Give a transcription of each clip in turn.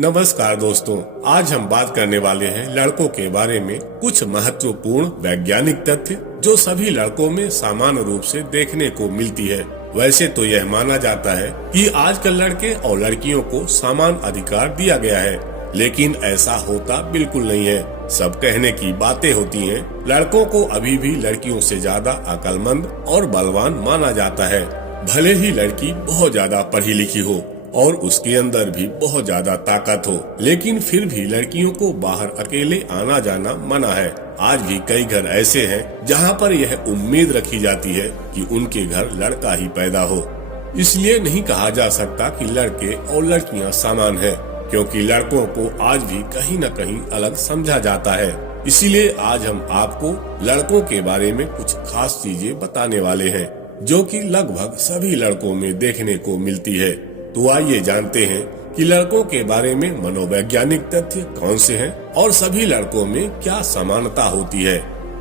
नमस्कार दोस्तों, आज हम बात करने वाले हैं लड़कों के बारे में कुछ महत्वपूर्ण वैज्ञानिक तथ्य जो सभी लड़कों में सामान्य रूप से देखने को मिलती है। वैसे तो यह माना जाता है कि आजकल लड़के और लड़कियों को समान अधिकार दिया गया है, लेकिन ऐसा होता बिल्कुल नहीं है। सब कहने की बातें होती हैं। लड़कों को अभी भी लड़कियों से ज्यादा अक्लमंद और बलवान माना जाता है। भले ही लड़की बहुत ज्यादा पढ़ी लिखी हो और उसके अंदर भी बहुत ज्यादा ताकत हो, लेकिन फिर भी लड़कियों को बाहर अकेले आना जाना मना है। आज भी कई घर ऐसे हैं जहां पर यह उम्मीद रखी जाती है कि उनके घर लड़का ही पैदा हो। इसलिए नहीं कहा जा सकता कि लड़के और लड़कियां समान हैं, क्योंकि लड़कों को आज भी कहीं न कहीं अलग समझा जाता है। इसीलिए आज हम आपको लड़कों के बारे में कुछ खास चीजें बताने वाले हैं, जो कि लगभग सभी लड़कों में देखने को मिलती है। तो आइए जानते हैं कि लड़कों के बारे में मनोवैज्ञानिक तथ्य कौन से हैं और सभी लड़कों में क्या समानता होती है।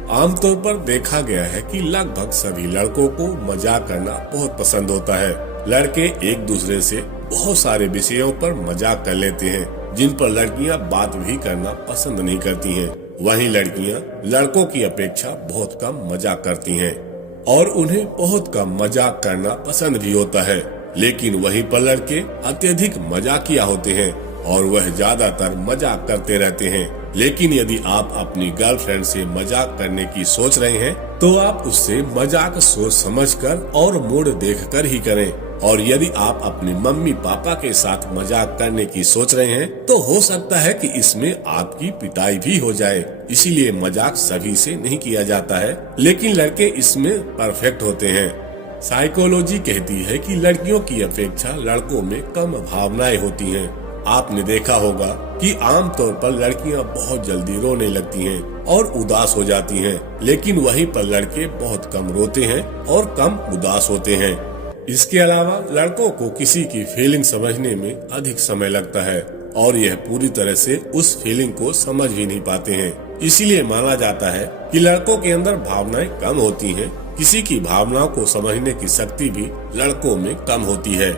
आमतौर पर देखा गया है कि लगभग सभी लड़कों को मजाक करना बहुत पसंद होता है। लड़के एक दूसरे से बहुत सारे विषयों पर मजाक कर लेते हैं, जिन पर लड़कियां बात भी करना पसंद नहीं करती हैं। वहीं लड़कियां लड़कों की अपेक्षा बहुत कम मजाक करती हैं और उन्हें बहुत कम मजाक करना पसंद भी होता है। लेकिन वहीं पर लड़के अत्यधिक मजाकिया होते हैं और वह ज्यादातर मजाक करते रहते हैं। लेकिन यदि आप अपनी गर्लफ्रेंड से मजाक करने की सोच रहे हैं, तो आप उससे मजाक सोच समझकर और मूड देखकर ही करें। और यदि आप अपने मम्मी पापा के साथ मजाक करने की सोच रहे हैं, तो हो सकता है कि इसमें आपकी पिटाई भी हो जाए। इसीलिए मजाक सभी से नहीं किया जाता है, लेकिन लड़के इसमें परफेक्ट होते हैं। साइकोलॉजी कहती है कि लड़कियों की अपेक्षा लड़कों में कम भावनाएं होती हैं। आपने देखा होगा कि आमतौर पर लड़कियां बहुत जल्दी रोने लगती हैं और उदास हो जाती हैं, लेकिन वहीं पर लड़के बहुत कम रोते हैं और कम उदास होते हैं। इसके अलावा लड़कों को किसी की फीलिंग समझने में अधिक समय लगता है और यह पूरी तरह से उस फीलिंग को समझ भी नहीं पाते हैं। इसीलिए माना जाता है कि लड़कों के अंदर भावनाएं कम होती हैं। किसी की भावनाओं को समझने की शक्ति भी लड़कों में कम होती है।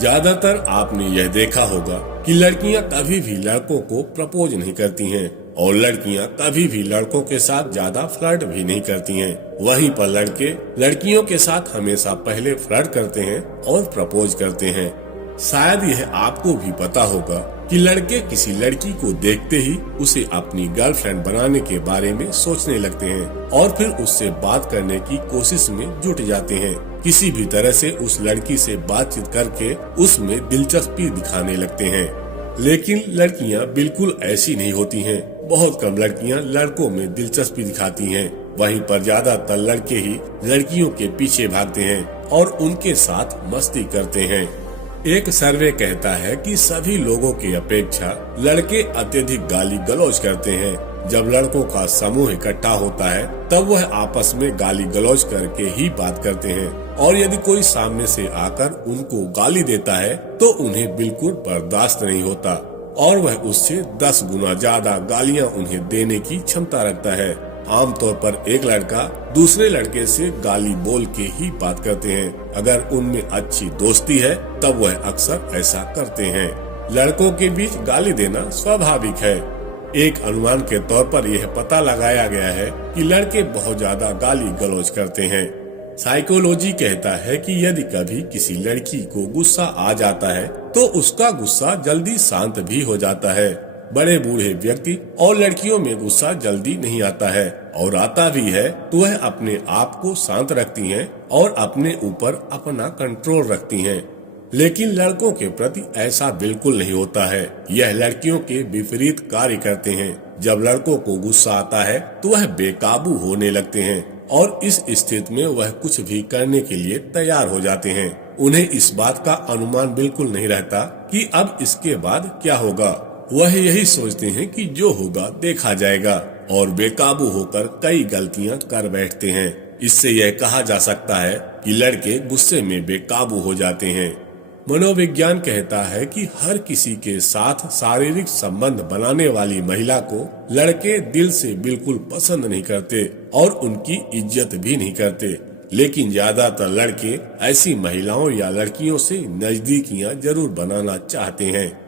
ज्यादातर आपने यह देखा होगा कि लड़कियां कभी भी लड़कों को प्रपोज नहीं करती हैं और लड़कियां कभी भी लड़कों के साथ ज्यादा फ्लर्ट भी नहीं करती हैं। वहीं पर लड़के लड़कियों के साथ हमेशा पहले फ्लर्ट करते हैं और प्रपोज करते हैं। शायद यह आपको भी पता होगा कि लड़के किसी लड़की को देखते ही उसे अपनी गर्लफ्रेंड बनाने के बारे में सोचने लगते हैं और फिर उससे बात करने की कोशिश में जुट जाते हैं। किसी भी तरह से उस लड़की से बातचीत करके उसमें दिलचस्पी दिखाने लगते हैं। लेकिन लड़कियां बिल्कुल ऐसी नहीं होती हैं। बहुत कम लड़कियां लड़कों में दिलचस्पी दिखाती हैं। वहीं पर ज्यादातर लड़के ही लड़कियों के पीछे भागते हैं और उनके साथ मस्ती करते हैं। एक सर्वे कहता है कि सभी लोगों की अपेक्षा लड़के अत्यधिक गाली गलौज करते हैं। जब लड़कों का समूह इकट्ठा होता है, तब वह आपस में गाली गलौज करके ही बात करते हैं और यदि कोई सामने से आकर उनको गाली देता है, तो उन्हें बिल्कुल बर्दाश्त नहीं होता और वह उससे 10 गुना ज्यादा गालियां उन्हें देने की क्षमता रखता है। आमतौर पर एक लड़का दूसरे लड़के से गाली बोल के ही बात करते हैं। अगर उनमें अच्छी दोस्ती है, तब वह अक्सर ऐसा करते हैं। लड़कों के बीच गाली देना स्वाभाविक है। एक अनुमान के तौर पर यह पता लगाया गया है कि लड़के बहुत ज्यादा गाली गलौज करते हैं। साइकोलॉजी कहता है कि यदि कभी किसी लड़की को गुस्सा आ जाता है, तो उसका गुस्सा जल्दी शांत भी हो जाता है। बड़े बूढ़े व्यक्ति और लड़कियों में गुस्सा जल्दी नहीं आता है, और आता भी है तो वह अपने आप को शांत रखती हैं और अपने ऊपर अपना कंट्रोल रखती हैं। लेकिन लड़कों के प्रति ऐसा बिल्कुल नहीं होता है। यह लड़कियों के विपरीत कार्य करते हैं। जब लड़कों को गुस्सा आता है, तो वह बेकाबू होने लगते हैं और इस स्थिति में वह कुछ भी करने के लिए तैयार हो जाते हैं। उन्हें इस बात का अनुमान बिल्कुल नहीं रहता कि अब इसके बाद क्या होगा। वह यही सोचते हैं कि जो होगा देखा जाएगा और बेकाबू होकर कई गलतियां कर बैठते हैं। इससे यह कहा जा सकता है कि लड़के गुस्से में बेकाबू हो जाते हैं। मनोविज्ञान कहता है कि हर किसी के साथ शारीरिक संबंध बनाने वाली महिला को लड़के दिल से बिल्कुल पसंद नहीं करते और उनकी इज्जत भी नहीं करते। लेकिन ज्यादातर लड़के ऐसी महिलाओं या लड़कियों से नजदीकियां जरूर बनाना चाहते हैं।